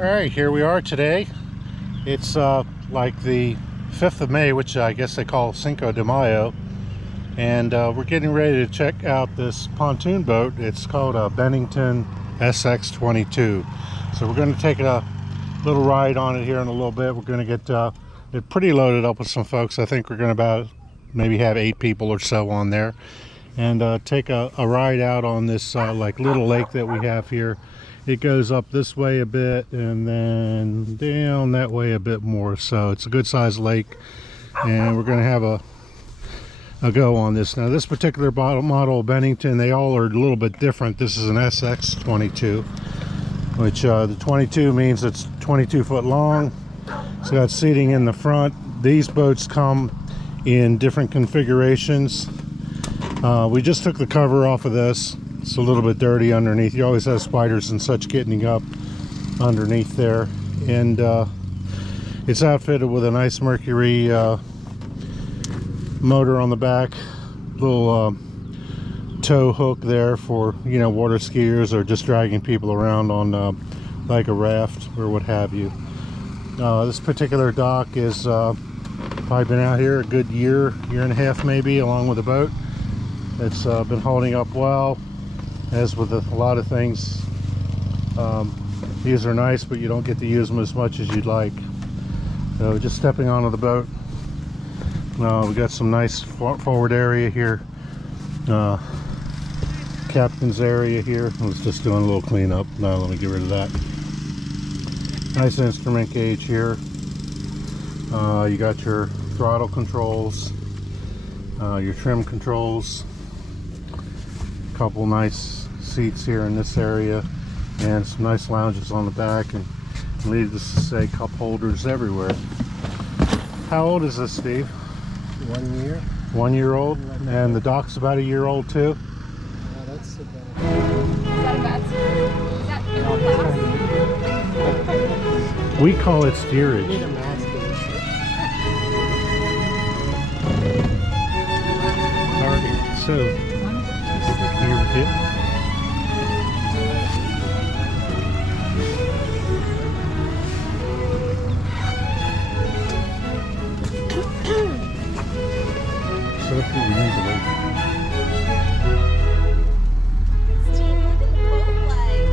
Alright, here we are today. It's like the 5th of May, which I guess they call Cinco de Mayo. And we're getting ready to check out this pontoon boat. It's called a Bennington SX22. So we're going to take a little ride on it here in a little bit. We're going to get it pretty loaded up with some folks. I think we're going to about maybe have 8 people or so on there. And take a ride out on this like little lake that we have here. It goes up this way a bit and then down that way a bit more. So it's a good sized lake, and we're going to have a go on this. Now this particular model of Bennington, they all are a little bit different. This is an SX22, which the 22 means it's 22 foot long. It's got seating in the front. These boats come in different configurations. We just took the cover off of this. It's a little bit dirty underneath. You always have spiders and such getting up underneath there. And it's outfitted with a nice Mercury motor on the back, little tow hook there for, you know, water skiers or just dragging people around on like a raft or what have you. This particular dock is probably been out here a good year and a half maybe, along with the boat. It's been holding up well, as with a lot of things. These are nice, but you don't get to use them as much as you'd like. So just stepping onto the boat. We got some nice forward area here. Captain's area here. I was just doing a little cleanup. Now let me get rid of that. Nice instrument gauge here. You got your throttle controls, your trim controls. Couple nice seats here in this area, and some nice lounges on the back, and needless to say, cup holders everywhere. How old is this, Steve? 1 year. 1 year old? And the dock's about a year old too? Yeah, that's about... Is that a bet? Is that We call it steerage. Need a mask in this shit. Alright, so here we go. So we need to wait. Steve, look at the boat light.